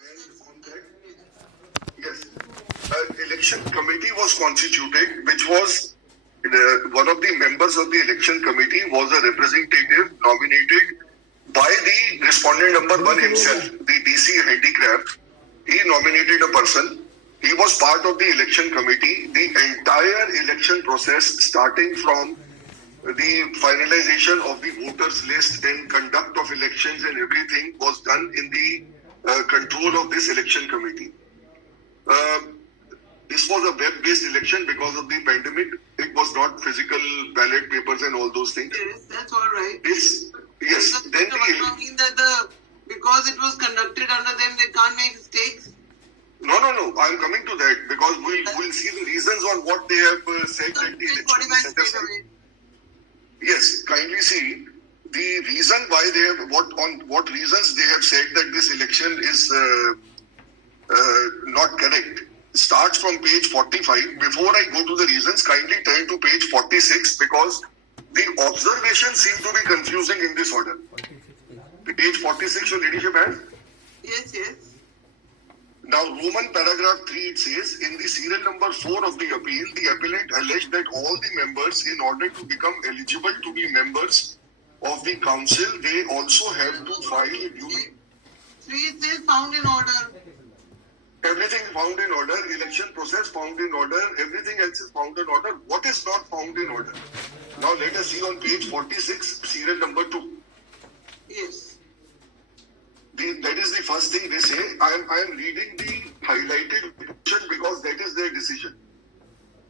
And on that, yes, an election committee was constituted, which was one of the members of the election committee was a representative nominated by the respondent number one himself, the DC Handicraft. He nominated a person. He was part of the election committee. The entire election process, starting from the finalization of the voters list and conduct of elections and everything was done in the control of this election committee. This was a web-based election because of the pandemic. It was not physical ballot papers and all those things. Yes, that's all right. Yes. Then mean that because it was conducted under them, they can't make mistakes. No. I'm coming to that because we'll see the reasons on what they have said that the election is set aside. Yes, kindly see the reason why they have what reasons they have said that this election is not correct. Starts from page 45. Before I go to the reasons, kindly turn to page 46 because the observations seem to be confusing in this order. Page 46, your ladyship has? Yes. Now, Roman paragraph 3, it says, in the serial number 4 of the appeal, the appellant alleged that all the members, in order to become eligible to be members of the council, they also have to file a due. 3 it says found in order. Everything found in order, election process found in order, everything else is found in order. What is not found in order? Now, let us see on page 46, serial number 2. Yes. That is the first thing they say. I am reading the highlighted section because that is their decision.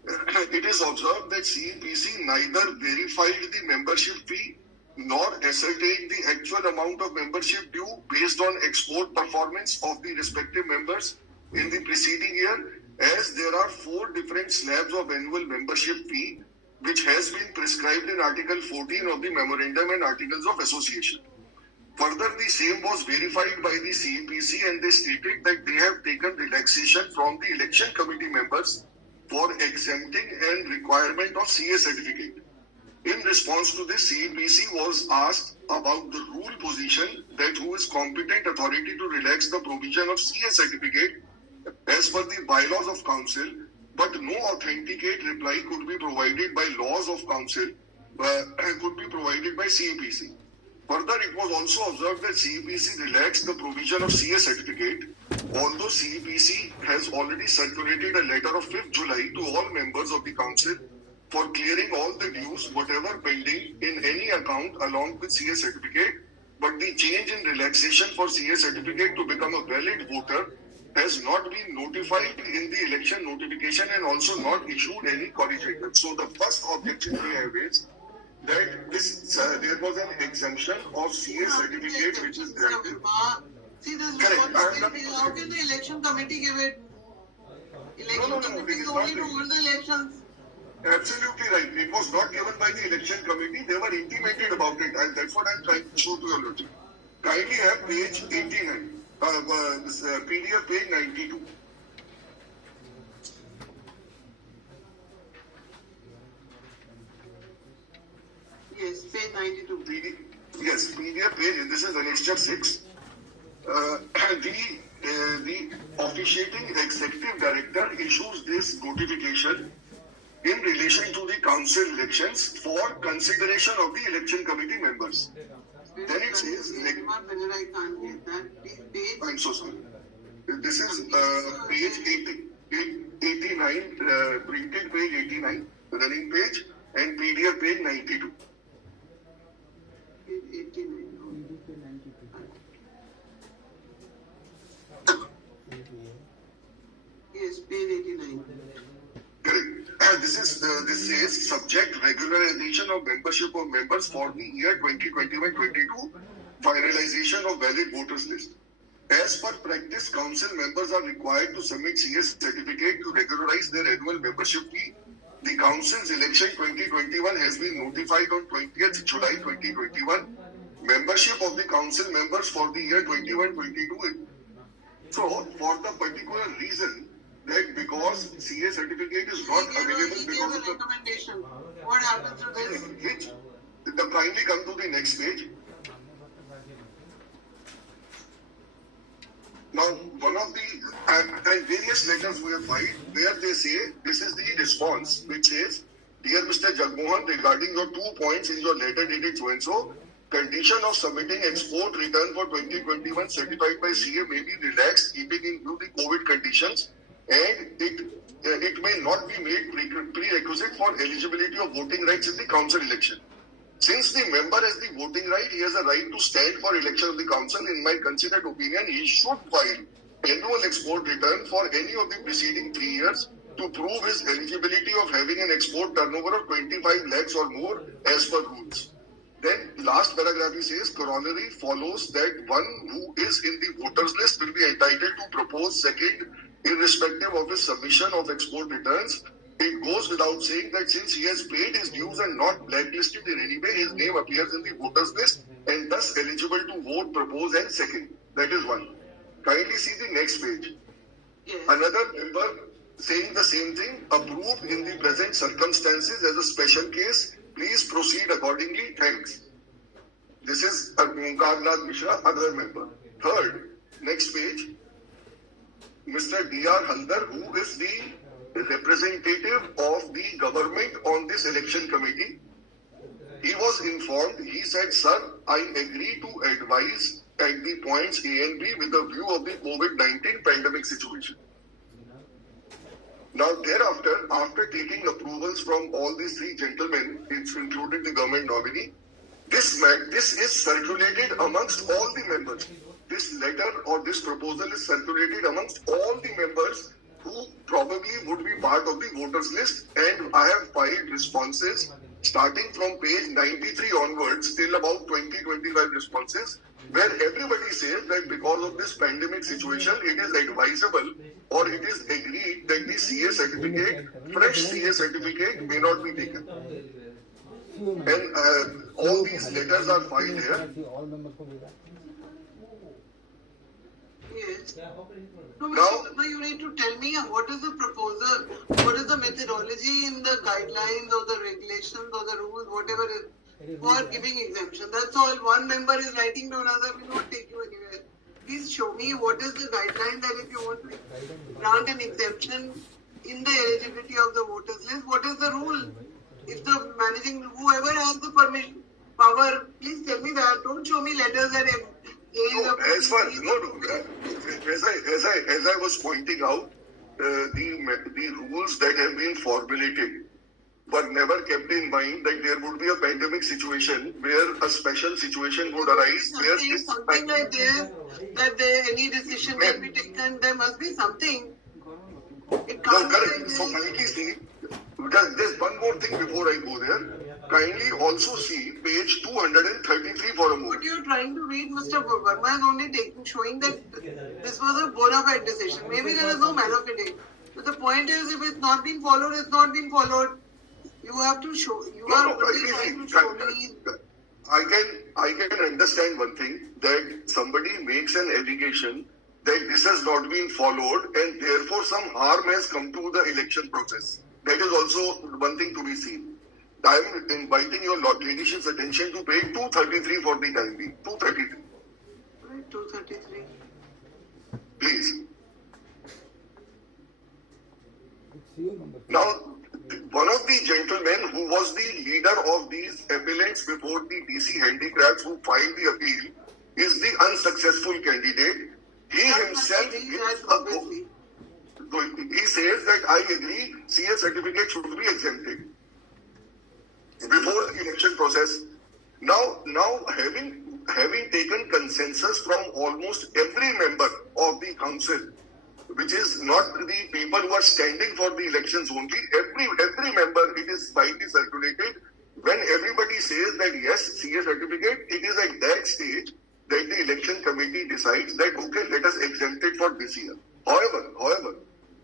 It is observed that CEPC neither verified the membership fee nor ascertained the actual amount of membership due based on export performance of the respective members in the preceding year, as there are 4 different slabs of annual membership fee which has been prescribed in Article 14 of the Memorandum and Articles of Association. Further, the same was verified by the CEPC and they stated that they have taken relaxation from the election committee members for exempting and requirement of CA certificate. In response to this, CEPC was asked about the rule position that who is competent authority to relax the provision of CA certificate as per the bylaws of council, but no authenticate reply could be provided by laws of council and could be provided by CEPC. Further, it was also observed that CEPC relaxed the provision of CA certificate, although CEPC has already circulated a letter of 5th July to all members of the council for clearing all the dues, whatever pending in any account along with CA certificate, but the change in relaxation for CA certificate to become a valid voter has not been notified in the election notification and also not issued any corrigendum. So the first objection we have is that there was an exemption of CA certificate which is granted. See, this is how can the election committee give it? Election committee is only to hold the elections. Absolutely right. It was not given by the election committee. They were intimated about it, and that's what I'm trying to show to your logic. Kindly have page 89, PDF page 92. Yes, page 92. Yes, PDF page. This is annexure 6. The officiating executive director issues this notification in relation to the council elections for consideration of the election committee members. Then it says, I'm so sorry. This is page 89, printed page 89, running page, and PDF page 92. Page 89. Yes, page 89. Correct. This says subject regularization of membership of members for the year 2021-22, finalization of valid voters list. As per practice, council members are required to submit CS certificate to regularize their annual membership fee. The council's election 2021 has been notified on 20th July 2021. Membership of the council members for the year 21-22. So, for the particular reason that because CA certificate is not available because of the recommendation. What happens to this? Which, kindly come to the next page. Now, one of the and various letters we have filed where they say this is the response which says, "Dear Mr. Jagmohan, regarding your 2 points in your letter dated so and so, condition of submitting export return for 2021 certified by CA may be relaxed, keeping in view the COVID conditions, and it may not be made prerequisite for eligibility of voting rights in the council election. Since the member has the voting right, he has a right to stand for election of the council. In my considered opinion, he should file annual export return for any of the preceding 3 years to prove his eligibility of having an export turnover of 25 lakhs or more as per rules." Then last paragraph he says, corollary follows that one who is in the voters list will be entitled to propose second irrespective of his submission of export returns. It goes without saying that since he has paid his dues and not blacklisted in any way, his name appears in the voters list and thus eligible to vote, propose and second. That is one. Kindly see the next page. Yes. Another member saying the same thing, approved in the present circumstances as a special case. Please proceed accordingly. Thanks. This is Omkar Nath Mishra, other member. Third, next page, Mr. D.R. Haldar, who is the representative of the government on this election committee. He was informed, he said, "Sir, I agree to advise at the points A and B with a view of the COVID-19 pandemic situation." Now thereafter, after taking approvals from all these 3 gentlemen, it's included the government nominee, this is circulated amongst all the members. This letter or this proposal is circulated amongst all the members who probably would be part of the voters list, and I have filed responses starting from page 93 onwards till about 20-25 responses, where everybody says that because of this pandemic situation, it is advisable or it is agreed that the CA certificate, fresh CA certificate may not be taken. And all these letters are filed here. Yes. No, Now- Mr. Verma, you need to tell me what is the proposal, what is the methodology in the guidelines or the regulations or the rules, whatever it is, for giving exemption. That's all. One member is writing to another, will not take you anywhere. Please show me what is the guideline that if you want to grant an exemption in the eligibility of the voters list, what is the rule? If the managing, whoever has the permission, power, please tell me that. Don't show me letters that No, as I was pointing out, the rules that have been formulated were never kept in mind that there would be a pandemic situation where a special situation would arise where this something like this, that any decision can be taken, there must be something. It No, can't be correct. like So this. kindly see, there's one more thing before I go there. Kindly also see page 233 for a What moment. you're trying to read, Mr. Verma, is only showing that this was a bona fide decision. Maybe there is no matter fide. But the point is, if it's not been followed, it's not been followed. You have to show. You are No, only kindly trying to see, show me. I can understand one thing, that somebody makes an allegation that this has not been followed and therefore some harm has come to the election process. That is also one thing to be seen. I am inviting your ladyship's attention to page 233 for the time being. 233, Right, 233. please. Now, one of the gentlemen who was the leader of these appellants before the DC Handicrafts who filed the appeal is the unsuccessful candidate. He himself That's obviously. he says that I agree CA certificate should be exempted before the election process. Now having taken consensus from almost every member of the council, which is not the people who are standing for the elections only, every member, it is widely circulated. When everybody says that yes, CA certificate, it is at that stage that the election committee decides that okay, let us exempt it for this year. However,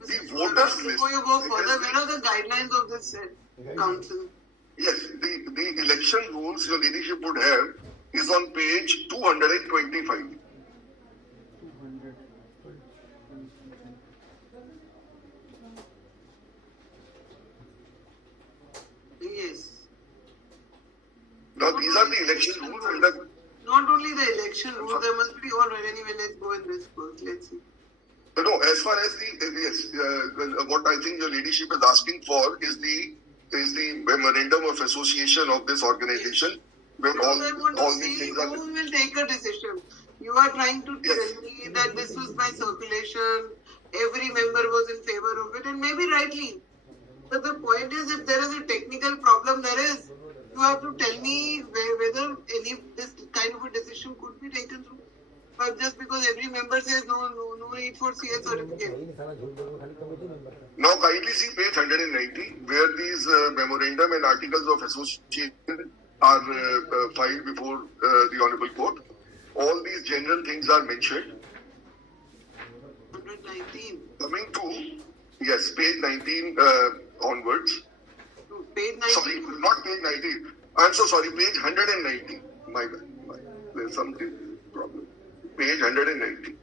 the voters list. Before you go further, where are the guidelines of this council? Yes, the election rules your leadership would have is on page 225. Yes. Now these are the election rules and the Not only the election rules, there must be all right. Anyway, let's go in this first. Let's see. No, as far as the yes, what I think your ladyship is asking for is the memorandum of association of this organization, where I want to all these see things are. who will take a decision. You are trying to Yes. tell me that this was by circulation, every member was in favor of it, and maybe rightly. But the point is, if there is a technical problem, you have to tell me whether this kind of a decision could be taken through. But just because every member says no need for CS certificate. Now, kindly see page 190, where these memorandum and articles of association are filed before the Honorable Court. All these general things are mentioned. 119. Coming to, yes, page 19 onwards. Page 19. Sorry, not page 19. I'm so sorry, page 190. My bad. There's something problem. Page 190.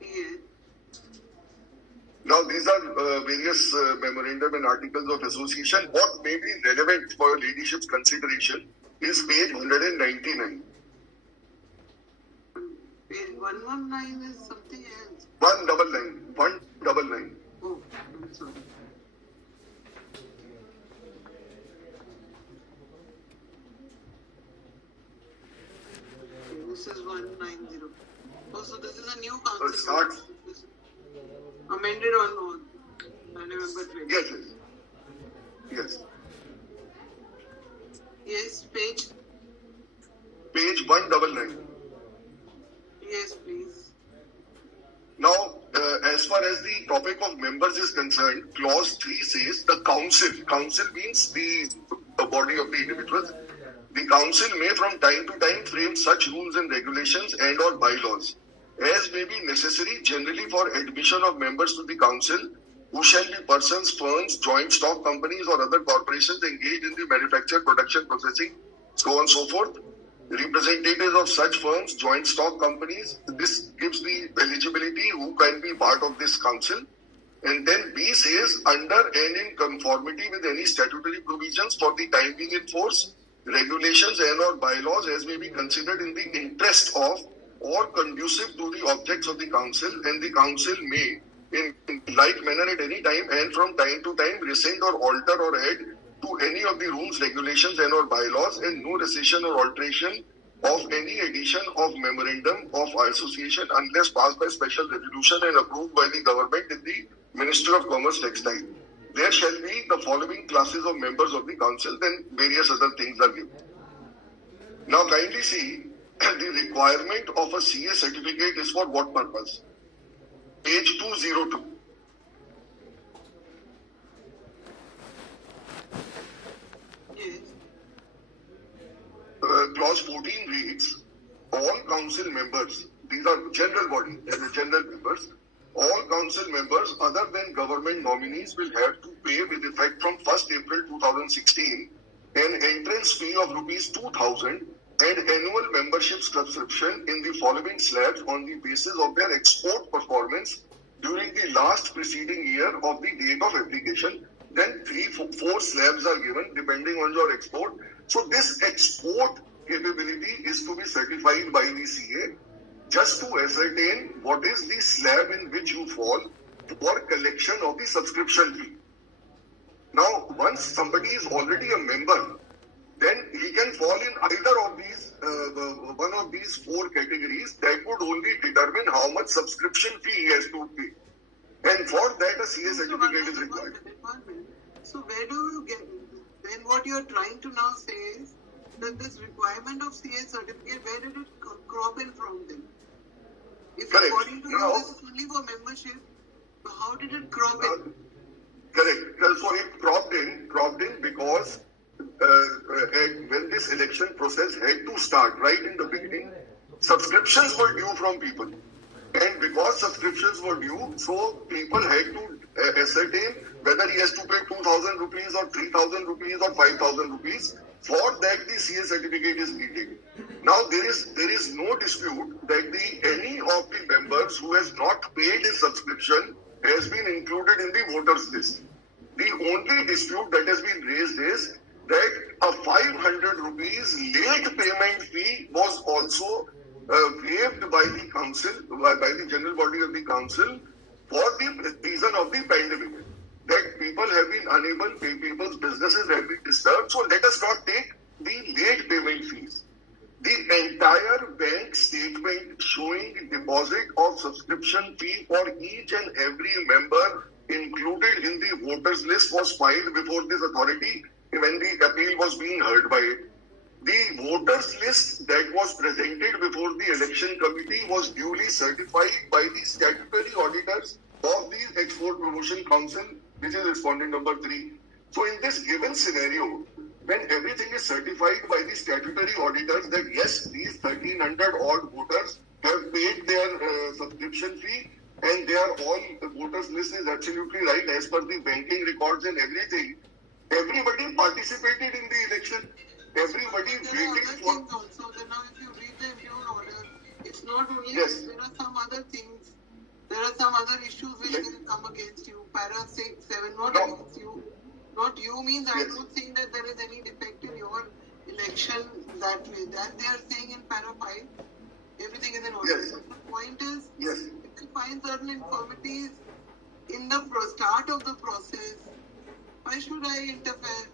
Yeah. Now, these are various memorandum and articles of association. What may be relevant for your ladyship's consideration is page 199. Page 119 is something else. 199. 199. Oh, I'm sorry. This is 190. Oh, so this is a new So council. it starts. Amended or not? I remember 20. Yes, yes. Yes. Yes, page. Page 199. Yes, please. Now, as far as the topic of members is concerned, clause 3 says the council means the body of the individuals. The council may from time to time frame such rules and regulations and or bylaws as may be necessary generally for admission of members to the council who shall be persons, firms, joint stock companies or other corporations engaged in the manufacture, production, processing, so on and so forth. Representatives of such firms, joint stock companies, this gives the eligibility who can be part of this council. And then B says, under and in conformity with any statutory provisions for the time being in force, regulations and or bylaws as may be considered in the interest of or conducive to the objects of the council, and the council may, in like manner at any time and from time to time, rescind or alter or add to any of the rules, regulations and or bylaws, and no rescission or alteration of any addition of memorandum of association unless passed by special resolution and approved by the government in the Ministry of Commerce Textile. There shall be the following classes of members of the council, then various other things are given. Now kindly see, the requirement of a CA certificate is for what purpose? Page 202. Yes. Clause 14 reads, all council members, these are general body, general members, all council members other than government nominees will have to pay with effect from 1st April 2016 an entrance fee of rupees 2,000 and annual membership subscription in the following slabs on the basis of their export performance during the last preceding year of the date of application. Then 4 slabs are given depending on your export. So this export capability is to be certified by the CA just to ascertain what is the slab in which you fall for collection of the subscription fee. Now, once somebody is already a member, then he can fall in either of these, one of these 4 categories that would only determine how much subscription fee he has to pay. And for that, a CA certificate is required. So where do you get it? Then what you are trying to now say is that this requirement of CA certificate, where did it crop in from then? If Correct. according to Now, you, this is only for membership, so how did it crop in? Correct. So it cropped in because when this election process had to start right in the beginning, subscriptions were due from people. And because subscriptions were due, so people had to ascertain whether he has to pay 2,000 rupees or 3,000 rupees or 5,000 rupees. For that, the CA certificate is needed. Now, there is no dispute that any of the members who has not paid his subscription has been included in the voters list. The only dispute that has been raised is that a 500 rupees late payment fee was also waived by the council, by the general body of the council, for the reason of the pandemic. That people have been unable, people's businesses have been disturbed. So let us not take the late payment fees. The entire bank statement showing deposit of subscription fee for each and every member included in the voters list was filed before this authority when the appeal was being heard by it. The voters list that was presented before the election committee was duly certified by the statutory auditors of the Export Promotion Council, which is respondent number 3. So in this given scenario, when everything is certified by the statutory auditors that yes, these 1,300 odd voters have paid their subscription fee and they are all, the voters list is absolutely right as per the banking records and everything. Everybody participated in the election. Everybody waited for. Also, then now if you read the impure order, it's not only Yes. there are some other things. There are some other issues which can come against you. Para 6, 7, not No. against you. Not you means I'm Yes. not saying that there is any defect in your election that way. That they are saying in para 5, everything is in order. Yes. The point is, Yes. if you find certain infirmities in the start of the process, why should I interfere?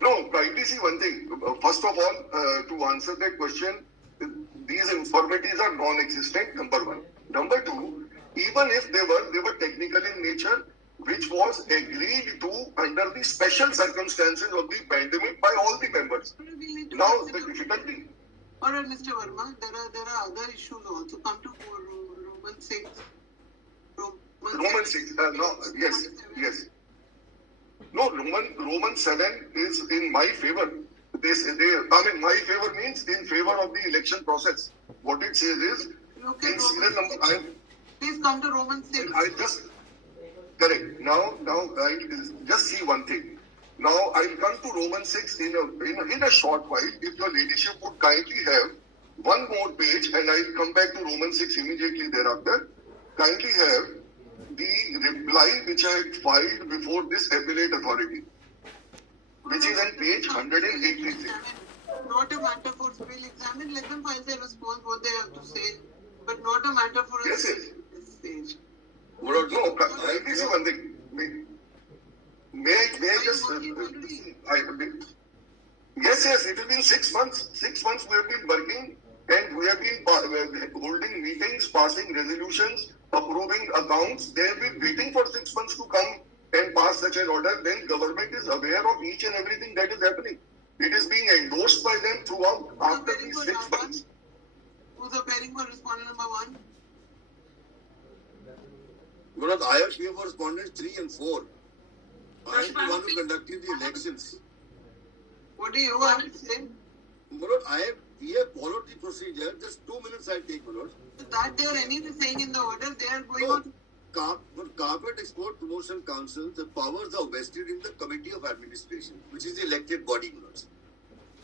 No, kindly see one thing. First of all, to answer that question, these infirmities are non-existent, number one. Number two, even if they were technical in nature, which was agreed to under the special circumstances of the pandemic by all the members. We need to Now, the consider- difficulty, Alright, Mr. Verma, there are other issues also. Come to Roman 6. Roman 6, no, yes. No, Roman 7 is in my favor. My favor means in favor of the election process. What it says is, Look at in serial Roman number, 6. Please come to Roman 6. I just correct. Now I just see one thing. Now I'll come to Roman 6 in a short while. If your ladyship would kindly have one more page, and I'll come back to Roman 6 immediately thereafter. Kindly have the reply which I had filed before this appellate authority, which is on page 183. Not a matter for will examine. Let them file their response, what they have to say, but not a matter for us Yes, yes. at this stage. No, kindly see one thing. May I just? Yes, it has been 6 months. 6 months we have been working and we have been holding meetings, passing resolutions, approving accounts. They have been waiting for 6 months to come and pass such an order. Then government is aware of each and everything that is happening. It is being endorsed by them throughout after these 6 months. Who's appearing for respondent number 1? Because I have here for respondents 3 and 4. I am the one who conducted the elections. What do you have to say? Mulot, we have followed the procedure. Just 2 minutes I'll take, Mulot. That they are anyway saying in the order, they are going So, on. for Carpet Export Promotion Council, the powers are vested in the Committee of Administration, which is the elected body, Mulot.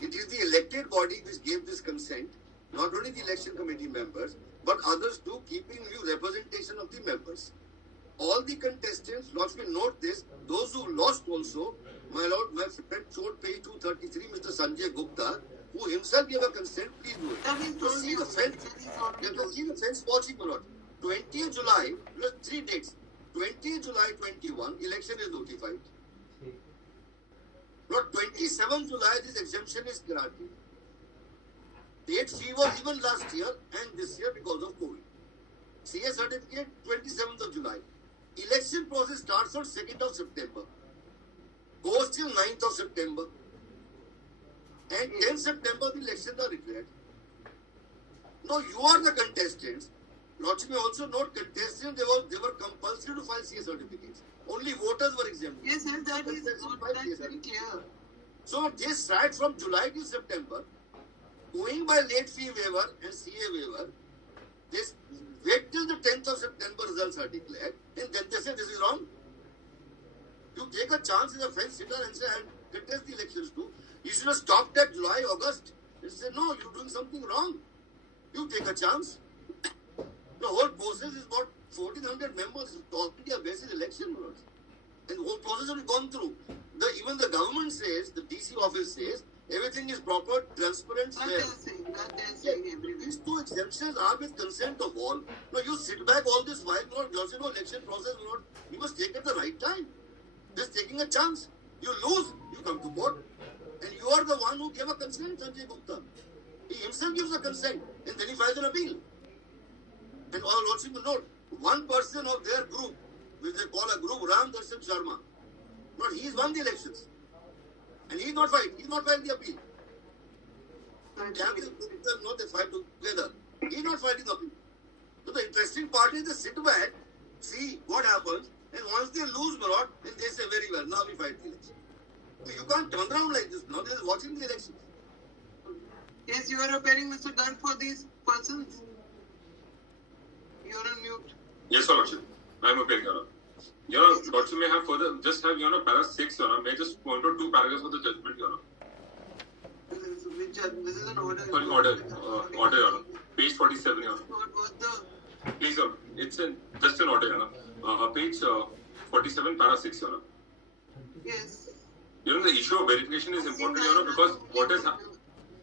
It is the elected body which gave this consent, not only the election committee members, but others too, keeping due representation of the members. All the contestants, let me note this, those who lost also, my lord, my friend showed page 233, Mr. Sanjay Gupta, who himself gave a consent, please do it. That is To see the fence, you have to see the fence watching, my lord. 20th July, plus 3 dates. 20th July 21, election is notified. Lord, 27th July, this exemption is granted. Date fee was even last year and this year because of COVID. CA certificate, 27th of July. Election process starts on 2nd of September. Goes till 9th of September. And 10th September, the elections are declared. Now, you are the contestants. Lordship may also note contestants, they were compulsory to file CA certificates. Only voters were exempt. Yes, that is very clear. So, they sat from July to September, going by late fee waiver and CA waiver. They wait till the 10th of September results are declared, and then they say this is wrong. You take a chance as a fence sitter and say, I'll contest the elections too. You should have stopped at July, August, and say, no, you're doing something wrong. You take a chance. The whole process is about 1,400 members, already a basic election. And the whole process has gone through. Even the government says, the DC office says, Everything is proper, transparent, That fair. they're saying. That they're saying everywhere. These two exemptions are with consent of all. No, you sit back all this while, election process, you must take at the right time. Just taking a chance. You lose, you come to court. And you are the one who gave a consent, Sanjay Gupta. He himself gives a consent and then he files an appeal. And all lordship will note, one person of their group, which they call a group, Ram Darshan Sharma, not he's won the elections. And he's not filed the appeal. They fight together. He's not fighting the appeal. So the interesting part is they sit back, see what happens, and once they lose Marot, then they say very well, now we fight the election. So you can't turn around like this. Now they're watching the elections. Yes, you are appearing, Mr. Garg, for these persons. You are on mute. Yes, Your Lordship. I am appearing, Your Honor. Your Honor, Lordship may have further, just have, Your Honor, para 6, Your Honor. May I just point out 2 paragraphs of the judgment, Your Honor. This is an order. Sorry, order, Your Honor. Page 47, Your Honor. What the... Please, Your Honor. It's just an order, Your Honor. Page 47, para 6, Your Honor. Yes. You know, the issue of verification is important, Your Honor, because what has happened.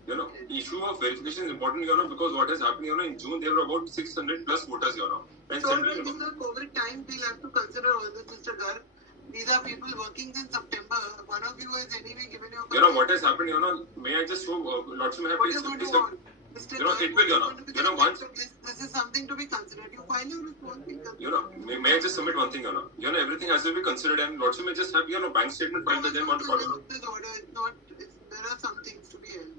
You know, issue of verification is important, Your Honor, because what has happened, Your Honor, in June there were about 600 plus voters, Your Honor. And So, these are COVID time, we'll have to consider all this, Mr. Garg. These are people working since September. One of you has anyway given you a... You know, what has happened, Your Honor, may I just show, Lordship may have What page you going to 57. want? Mr. You know, Garg, it will, Your Honor. You know, once... This is something to be considered. You file your response. You know, may I just submit one thing, Your Honor? You know, everything has to be considered, and Lordship may just have, you know, bank statement filed with them on the order. This order is not... There are some things to be held.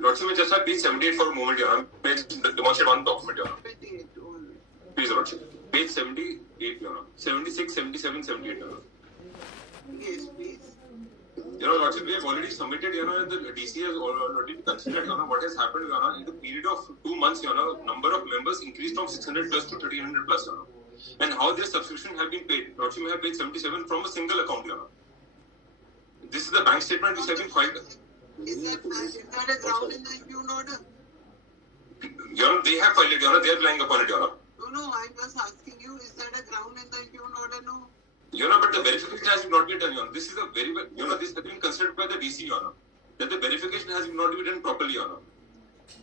Lordship may just have page 78 for a moment, Your Honor. May I just demonstrate one document, Your Honor. 28, all right. Please, Lordship. Page 78, Your Honor. 76, 77, 78, Your Honor. Yes, please. You know, Lordship, we have already submitted, you know, the DC has already considered, you know, what has happened, you know, in the period of 2 months, you know, number of members increased from 600 plus to 1300 plus, you know. And how their subscription have been paid. Lordship may have paid 77 from a single account, you know. This is the bank statement which have been filed. Is that a ground in the impugned order? You know, they have filed it, you know, they are relying upon it, you know. No, I'm just asking you, is that a ground in the impugned order? No. You know, but the verification has not been done, you know. This is a very, you know, this has been considered by the DC, you know. That the verification has not been done properly, you know.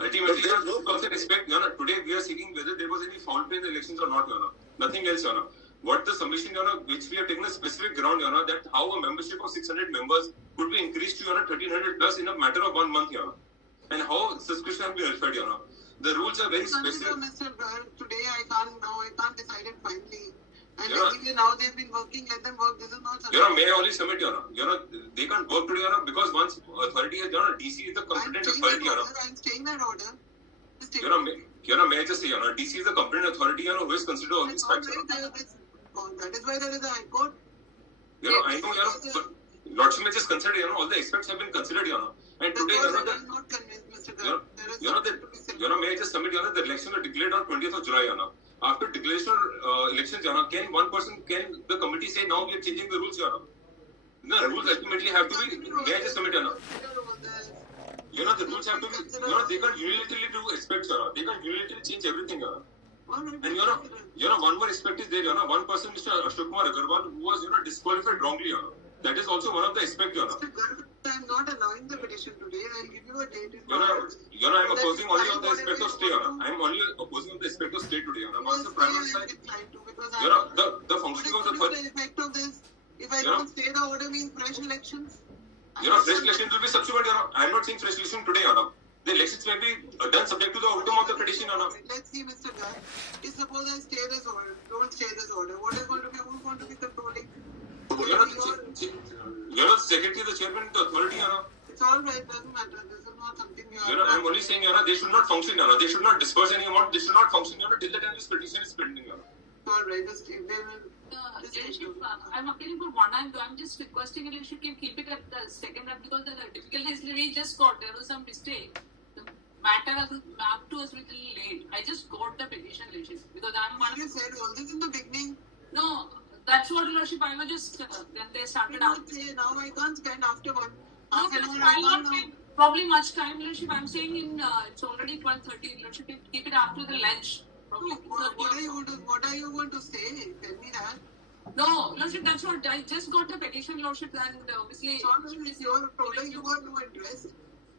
Ultimately, you know, also respect, you know, today we are seeking whether there was any foul play in the elections or not, you know. Nothing else, you know. What the submission, you know, which we have taken a specific ground, you know, that how a membership of 600 members could be increased to, you know, 1300 plus in a matter of 1 month, you know. And how subscription has been verified, you know. The rules are very specific. Mr. Garg, today I can't decide it finally. And You know, anyway, now they've been working, let them work. This is not something. You know, may I only submit, you know. You know, they can't work today, you know, because once authority has, you know, DC is the competent authority, you know. I'm staying that order. You know, may I just say, you know, DC is the competent authority, you know, who is considered all these facts. You know. That is why there is a high court. You know, I know, you know, but Lordship may just consider, you know, all the aspects have been considered, you know. And today, you know, I'm not convinced, Mr. Garg. May I just submit, you know, the election was declared on 20th of July, you know. After declaration of elections, you know, can the committee say now we are changing the rules, you know? The rules ultimately have to be, may I just submit, you know? You know, the rules have to be, you know, they can't unilaterally do aspects, you know. They can't unilaterally change everything, you know. And you know, one more aspect is there, you know, one person, Mr. Ashok Kumar Agarwal, who was, you know, disqualified wrongly, you know. That is also one of the aspects, you know. Mr. Garg, I'm not allowing the petition today. I'll give you a date. You know, I'm opposing only on the aspect of stay, you know. I'm only opposing on the aspect of stay today, you know. Once the prime side, you know, the functioning of the What is the effect of this? If I don't stay, the order means fresh elections. You know, fresh elections will be subsequent, you know. I'm not saying fresh election today, you know. The elections may be done subject to the outcome of the petition, you know. Let's see, Mr. Garg. If suppose I stay this order, don't stay this order, what is going to be, who's going to be controlling? You know, the secretary, the chairman, the authority, you know. It's all right, doesn't matter. This is not something you You know, I'm only saying, you know, they should not function, you know. They should not disperse any amount. They should not function, you know, till the time this petition is pending, you know. All right, just they will. I'm appealing for one. I'm just requesting you should keep it at the second round because the difficulty is we just got there was some mistake. The matter was up to us a little late. I just got the petition late because I'm one. You said all this in the beginning. No, that's what Lordship. I was just then they started out. Now I can't spend after one. No, I'll not take probably much time, Lordship. I'm saying in it's already 12:30. Lordship, keep it after the lunch. What are you going to say? Tell me that. No, Lordship, that's what I just got the petition, Lordship, and obviously. It's your problem. You got no interest.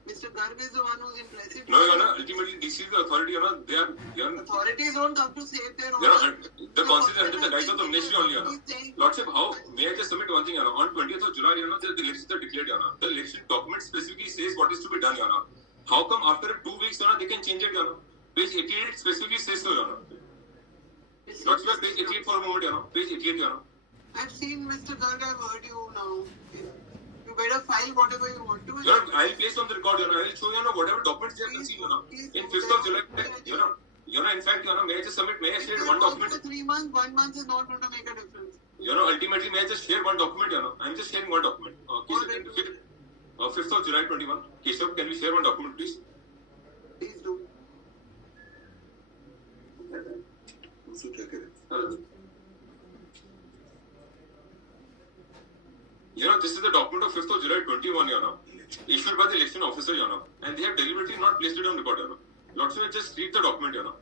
Mr. Garg is the one who's impressive. No, Your Honor, ultimately DC is the authority, Your Honor. They are Authorities don't come to save their own. Your Honor, the council is under the guise of the ministry only, Your Honor. Lordship, how may I just submit one thing, Your Honor? On 20th of July, Your Honor, the elections are declared, Your Honor. The election document specifically says what is to be done, Your Honor. How come after 2 weeks, Your Honor, they can change it, Your Honor? Page 88 specifically says so, Your Honor. Lordship, page 88 for a moment, Your Honor. Page 88, Your Honor. I've seen Mr. Garg, I've heard you now. You better file whatever you want to. Your Honor, I will place on the record, Your Honor. I will show you, Your Honor, whatever documents they have conceived, Your Honor. In 5th of July, Your Honor. Your Honor, in fact, Your Honor, may I just submit, may I share one document? For 3 months, 1 month is not going to make a difference. Your Honor, ultimately, may I just share one document, Your Honor? I am just sharing one document. Keshav, 5th of July 21. Keshav, can we share one document, please? Please do. Your Honor, this is the document of 5th of July 21, Your Honor, issued by the election officer, Your Honor, and they have deliberately not placed it on record, Your Honor. Lordship, I just read the document, Your Honor.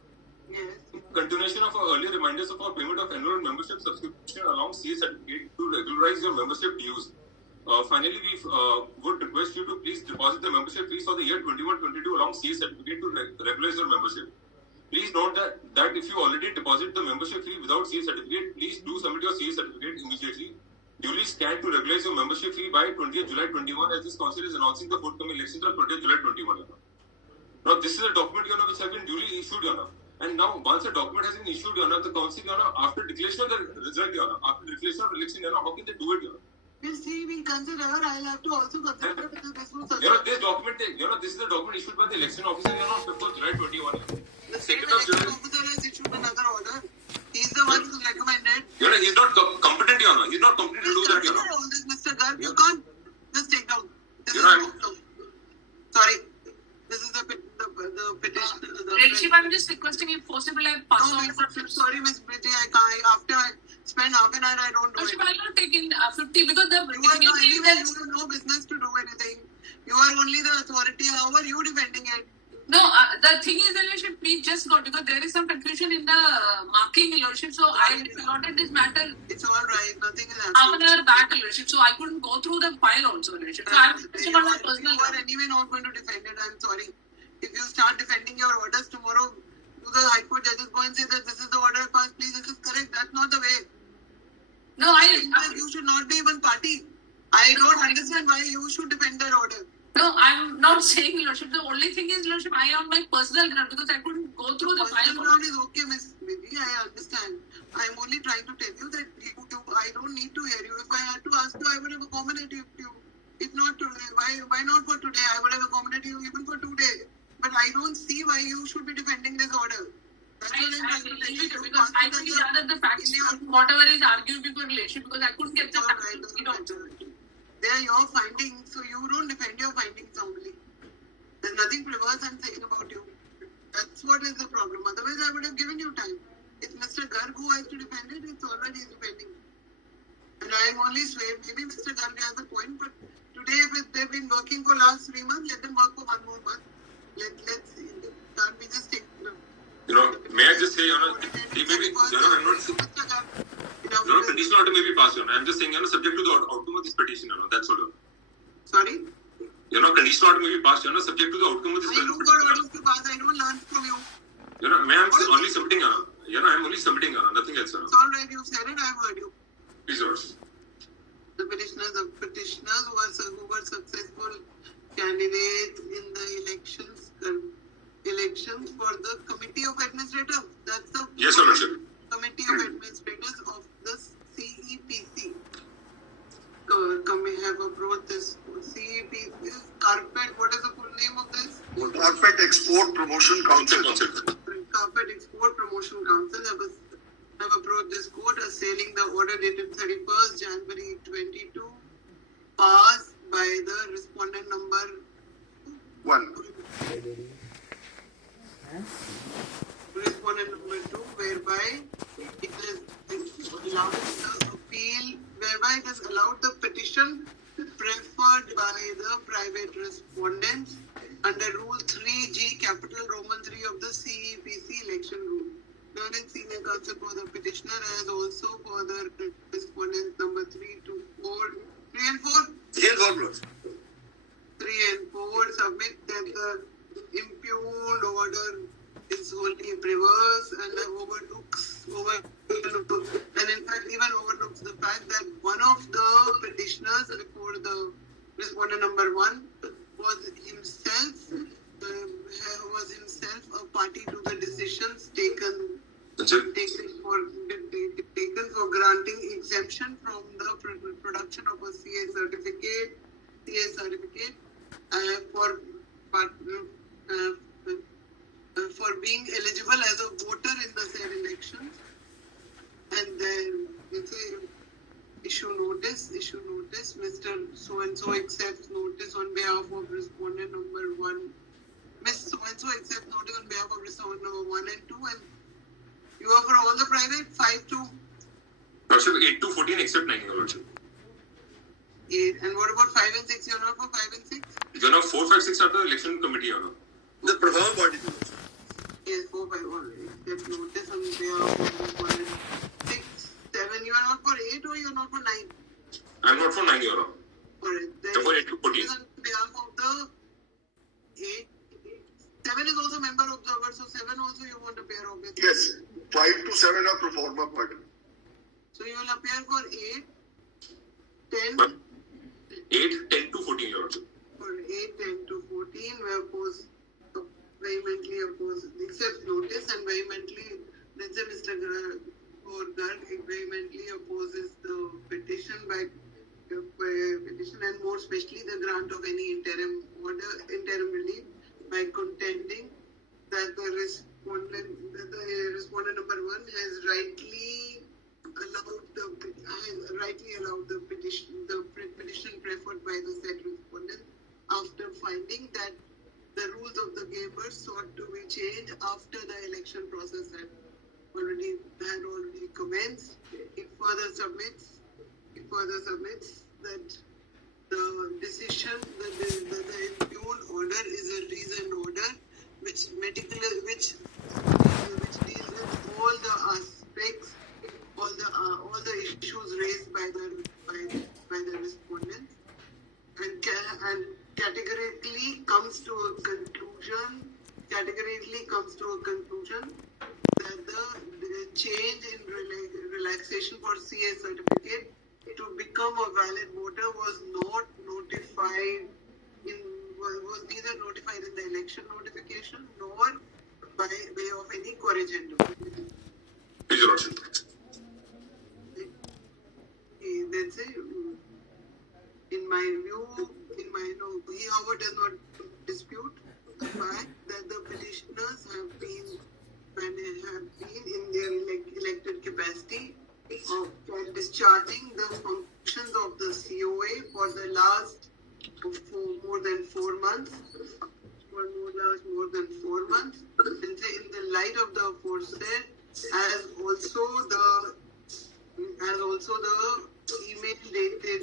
Yes. Continuation of our earlier reminders of our payment of annual membership subscription along CA certificate to regularize your membership dues. Finally, we would request you to please deposit the membership fees for the year 21-22 along CA certificate to regularize your membership. Please note that if you already deposited the membership fee without CA certificate, please do submit your CA certificate immediately. Duly scanned to regularize your membership fee by 20th July 21 as this council is announcing the forthcoming elections on 20th July 21. Now, this is a document, Your Honor, which has been duly issued, Your Honor. And now, once a document has been issued, Your Honor, the council, Your Honor, after declaration of the result, Your Honor, after declaration of the election, Your Honor, how can they do it, Your Honor? We'll see, we'll consider. I'll have to also consider because this was such Your Honor, this document, Your Honor, this is the document issued by the election officer, Your Honor, 5th of July 21. The same 2nd of election July. officer has issued another order. He's the one who recommended. Your Honor, he's not competent, Your Honor. He's not competent to do that, Your Consider Honor. all this, Mr. Garg. You can't just take down. This You're is right. Sorry. This is the petition. Lordship, I'm just requesting if possible, I pass No, on. sorry, Miss Bridget, I can't. After I spend half an hour, I don't do Lordship, it. I'll not take in 50 because the You have no, difficulty is anyway, that you have no business to do anything. You are only the authority. How are you defending it? no, the thing is, the Lordship, please just go because there is some confusion in the marking, Lordship. So I noted this matter It's all right. Nothing is half an happening. hour back, Lordship. So I couldn't go through the file also, Lordship. So I'm just on my personal. You are anyway not going to defend it. I'm sorry. If you start defending your orders tomorrow, to the High Court judges go and say that this is the order passed, please, this is correct. That's not the way. No, You should not be even party. I don't understand why you should defend their order. no, I'm not saying, Lordship. The only thing is, Lordship, I on my personal ground because I couldn't go through the Personal file. ground is okay, Miss Vivi. I understand. I'm only trying to tell you that I don't need to hear you. If I had to ask you, I would have accommodated you. If not today, why not for today? I would have accommodated you even for 2 days. But I don't see why you should be defending this order. That's what I'm trying to tell you. Because I think rather the facts, whatever is argued before relationship, because I couldn't get the All right, facts. doesn't matter. They are your findings, so you don't defend your findings only. There's nothing perverse I'm saying about you. That's what is the problem. Otherwise, I would have given you time. It's Mr. Garg who has to defend it. It's already defending. And I'm only swayed. Maybe Mr. Garg has a point, but today, if they've been working for last 3 months, let them work for 1 more month. Let's see. Can't we just take? You know, may I just say, Your Honor, maybe, Your Honor, I'm not. Mr. Garg, Your Honor, conditional order may be passed, Your Honor. I'm just saying, Your Honor, subject to the outcome of this petition, Your Honor. That's all, Your Honor. Sorry? Your Honor, conditional order may be passed, Your Honor, subject to the outcome of this I don't petition. got orders to pass. I don't learn from you. Your Honor, may I only submitting, Your Honor. Your Honor, I'm only submitting, Your Honor. Nothing else, Your It's Honor. all right. You've said it. I've heard you. Please, Your Honor. The petitioners who were successful candidates in the elections for the Committee of Administrators. That's the Yes, Your Lordship. Committee of Administrators of the CEPC. Have approved this CEPC Carpet. What is the full name of this? Carpet Export Promotion Council. Carpet Export Promotion Council have approved this code assailing the order dated 31st January 22, passed by the respondent number 1. Respondent number 2, whereby it is allowed the appeal, whereby it is allowed the petition preferred by the private respondents under Rule 3G, capital Roman 3 of the CEPC election rule. Learned senior counsel for the petitioner as also for the respondents number 3 and 4. 3 and 4, Lord. 3 3 and 4 submit that the impugned order is wholly frivolous and overlooks and in fact even overlooks the fact that one of the petitioners before the respondent number 1 was himself a party to the decisions taken for granting exemption from the production of a CA certificate for being eligible as a voter in the said elections, and then issue notice, Mr. So-and-so accepts notice on behalf of respondent number 1. Miss So-and-so accepts notice on behalf of respondent number 1 and 2, and you are for all the private 5 to Lordship, 8 to 14 except 9, Your Lordship. 8. And what about 5 and 6? You're not for 5 and 6? Your Honor, 4, 5, 6 are the election committee, Your Honor. The perform body. Yes, 4, 5 already. Accept notice on behalf of 1 and 6, 7. You are not for 8 or you are not for 9? I'm not for 9, Your Honor. Alright. I'm for 8 to 14. On behalf of the 8. 7 is also member observer, so 7 also you want to appear obviously. Yes, 5 to 7 are pro forma party. So you will appear for 8, 10, 8, 10 to 14, Your Lordship. for 8, 10 to 14, vehemently oppose, accept notice and vehemently, let's say Mr. Garg vehemently opposes the petition and more especially the grant of any interim relief by contending that the respondent number 1 has rightly allowed the petition preferred by the said respondent after finding that the rules of the game were sought to be changed after the election process had already commenced. It further submits that the decision that the impugned order is a reasoned order which deals with all the aspects, all the issues raised by the respondent, and categorically comes to a conclusion that the change in relaxation for CA certificate to become a valid voter was neither notified in the election notification nor by way of any corrigendum. Please, Your Lordship. That's it. In my view, he, however, does not dispute the fact that the petitioners have been in their elected capacity of discharging the functions of the COA for the last more than 4 months. And say in the light of the aforesaid, as also the email dated.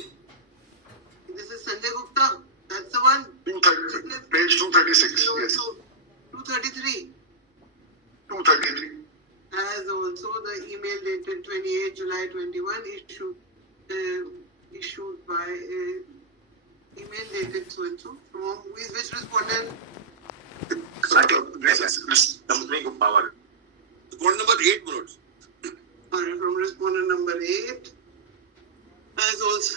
This is Sanjay Gupta. That's the one. Page 236. Yes. 233. 233. As also the email dated 28 July 21 issued by email dated so and so from who is which respondent? Complaint of power. Respondent number 8 minutes. From respondent number 8. As also,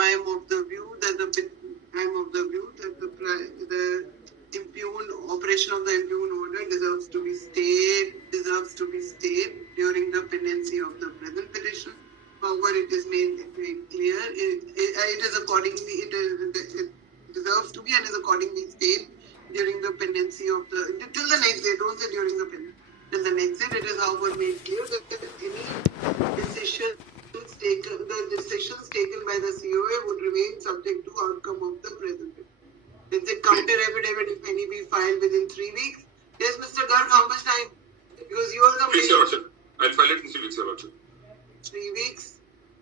I am of the view that the impugned operation of the impugned order deserves to be stayed during the pendency of the present petition. However, it is made clear it deserves to be and is accordingly stayed during the pendency of till the next day. Don't say during the pendency. Till the next day, it is however made clear that any decisions taken by the COA would remain subject to outcome of the present. Then the counter affidavit, if any, be filed within 3 weeks. Yes, Mr. Garg, how much time? Because you are the Please, Your Lordship. I'll file it in 3 weeks, Your Lordship. 3 weeks.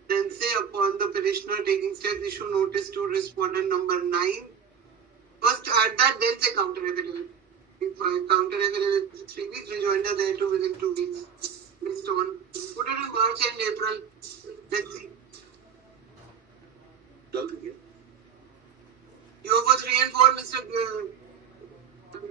Then say upon the petitioner taking steps, issue notice to respondent number 9. First add that, then say counter affidavit. If counter affidavit is 3 weeks, rejoinder thereto within 2 weeks. Based on put it in March and April. Let's see. You for 3 and 4, Mr.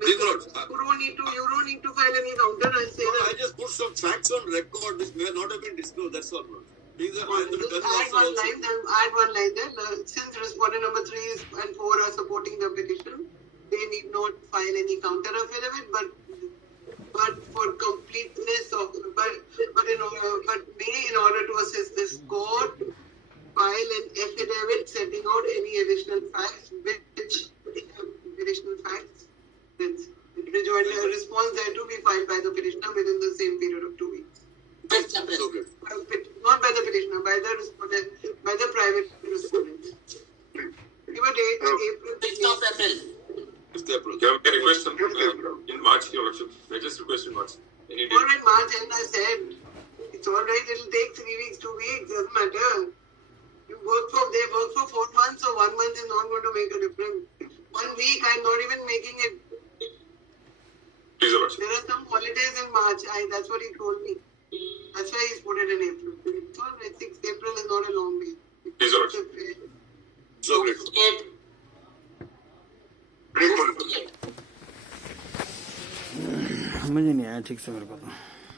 Big Lord. You don't need to file any counter. I say No, that. I just put some facts on record which may not have been disclosed. That's all, bro. These are and Just that is add also one line. Add one line there. Since respondent number 3 and 4 are supporting the petition, they need not file any counter affidavit, but for completeness of but may in order to assist this court file an affidavit setting out any additional facts which rejoined a response there to be filed by the petitioner within the same period of 2 weeks. so good. Not by the petitioner, by the respondent, by the private respondent. Give a date, April. 5th of April. Can I request in March, Your Worship? I just request in March. Any date? All right, March end, I said. It's all right, it'll take 3 weeks, 2 weeks, doesn't matter. They work for 4 months, so 1 month is not going to make a difference. 1 week, I'm not even making it. Please, Your Worship. There are some holidays in March, that's what he told me. That's why he's put it in April. It's all right, 6th April is not a long way. Please, Your Worship. So great. Great. समझ नहीं आया ठीक से मेरे को तो